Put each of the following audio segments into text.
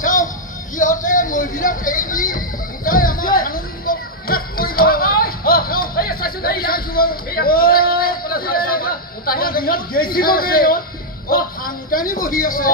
চাওক সিহঁতে মহিলাক এৰি দি গোটাই আমাৰ আনন্দক শেষ কৰি সাংটানি বহি আছে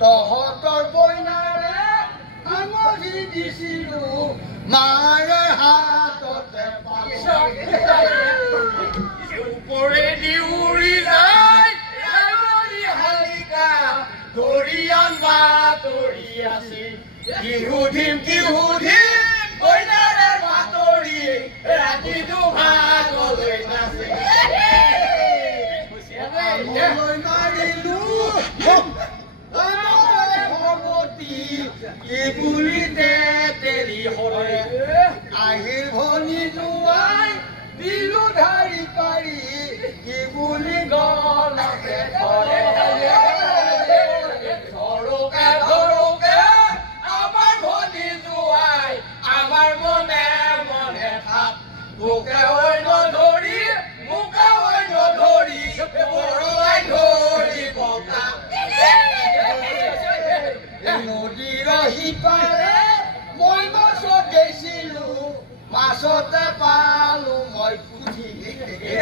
তহঁতৰ বইনাৰে আঙুলি দিছিলো মাৰে হাততে ওপৰেদি উৰি যায় শালিকা ধৰিয়ান বাতৰি আছে কি সুধিম বইনাৰে বাতৰি ৰাতিটো ভাগলৈ নাছে মাৰিলো আহিল ভনী জোৱাই দিলো ধাৰি পাৰি কি বুলি গলতে ধৰোকে আমাৰ ভনী জোৱাই আমাৰ মনে মনে থাক তোকে অন্য ধৰি মোকে অন্য ধৰি বৰুৱাই ধৰি বকা নদীৰ সিপাৰে মই মাছত গৈছিলো মাছতে পালো মই পুঠি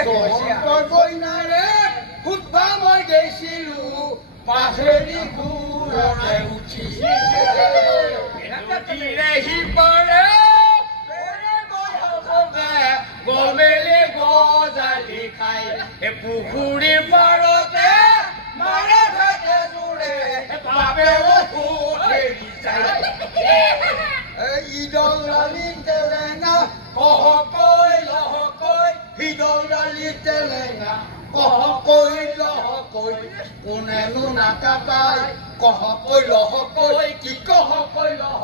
তহঁতৰ বইনাৰে সুধবা মই গৈছিলো মাছেদি ঘূৰাই উঠি নদীৰে সিপাৰে গমেলি গজালি খাই পুখুৰীৰ পাৰতে মাৰে থাকে জোৰে বাপে ইডলালি তেলেঙা কহকৈ লহকৈ সিডলালি তেলেঙা কহকৈ লহকৈ কোনেনো নাকাপাই কহকৈ লহকৈ কি কহকৈ লহ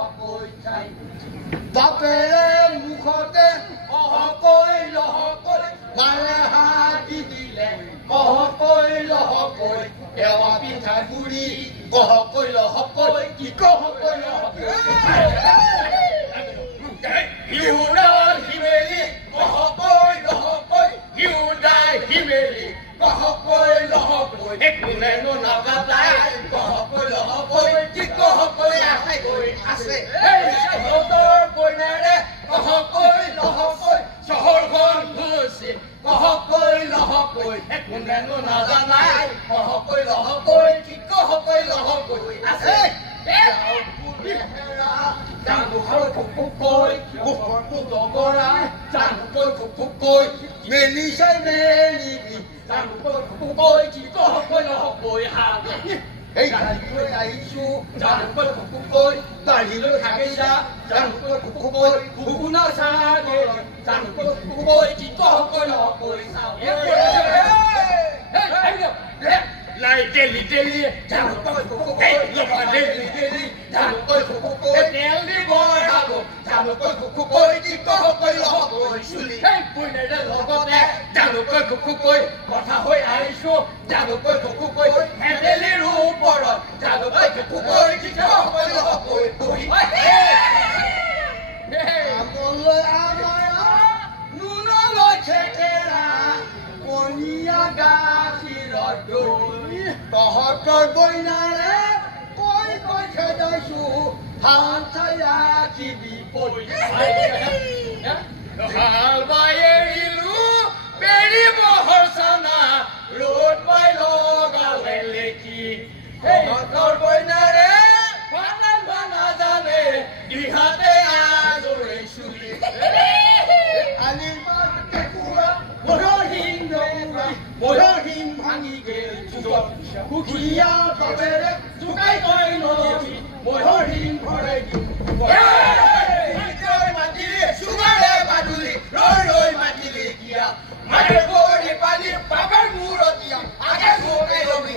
আছে এই চহৰৰ বইনাৰে লহকৈ লহকৈ চহৰখন হৈছে লহকৈ লহকৈ কোনেনো নাজানাই লহকৈ লহকৈ কি কহকৈ লহকৈ আছে জানুকৈ খুকুকৈ কুকুৰটো দগৰাই জানুকৈ খুকুকৈ মেলিছে মেলিবি জানুকৈ খুকুকৈ কি কহকৈ লহকৈ হাগে এই দালিলৈ আহিছোঁ জানুকৈ খুকুকৈ দালিলৈ থাকিছা জানুকৈ খুকুকৈ খুকুনা চাগে জানুকৈ খুকুকৈ কি কহকৈ লহকৈ লাই ডেলি ডেলি জানুকৈ খুকুকৈ লবা ডেলি ডেলি জানুকৈ খুকুকৈ তেল দিব খাব জানুকৈ খুকুকৈ কি কহকৈ লহকৈ চুলি পুনেৰে লগতে জানুকৈ খুকুকৈ কথা হৈ আহিছোঁ জানুকৈ খুকুকৈ হেদেলিৰ ওপৰত জানুকৈ খুকুকৈ কি কহকৈ লহকৈ বহি আমলৈ আময়া নুনলৈ থেকেৰা পনীয়া গাখীৰত দৈ তহঁতৰ বইনাৰে কৈ কৈ খেদাইছোঁ ধান চায়া কিবি পৰি হাল বাই এৰিলোঁ বেৰি মহৰ চানা ৰ'দ পাই লগালে লেকি তহঁতৰ বইনাৰে ভানান নাজানে দিহাতে আজৰে চুলি আলিৰ মাত কেঁকুৰা মহৰ শিং দৌৰা মহৰ শিং ভাঙি গেল সুখীয়া তবেৰে জোকাই গৈ নদী মহৰ শিং ভৰাই দিওঁ মাতিলি চুমাৰে বাদুলি ৰৈ ৰৈ মাতিলি কিয়া মাৰে ভৰি পানী বাবাৰ মূৰত দিয়া আগে চৌকাই ৰবি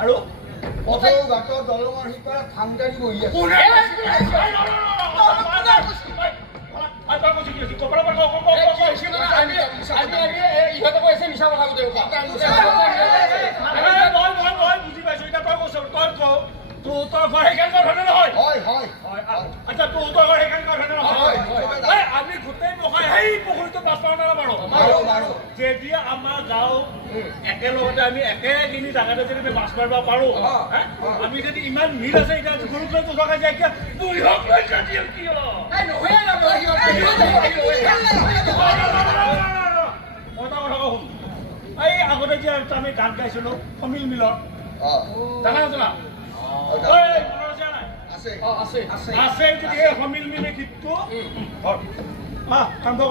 আৰু পথৰ বাটৰ দলঙৰ সিপাৰে ঠাণ্ডাৰি বহি আছে ইহঁতে কৈছে মিছা কথা বুজি পাইছো এতিয়া তই কৈছ তই কওঁ তোৰ ঘৰ সেইখন ধৰণে নহয় আচ্ছা তোৰ ঘৰ সেইখন ধৰণে নহয় আমি গোটেই মহাই সেই পুখুৰীটো মাছ মাৰো নামাৰো যেতিয়া আমাৰ গাঁও একেলগতে আমি একেখিনি জাগাতে যদি আমি মাছ মাৰিব পাৰো আমি যদি ইমান মিল আছে এতিয়া গুৰুক লৈ জগাই যায় এতিয়া বুঢ়ীক লৈ কাটিম কিয় কথা শুন এই আগতে যে আমি গান গাইছিলো সমিল মিলৰ জানা নাজানা আছে যদি এই সমিল মিলে গীতটো কাম কৰ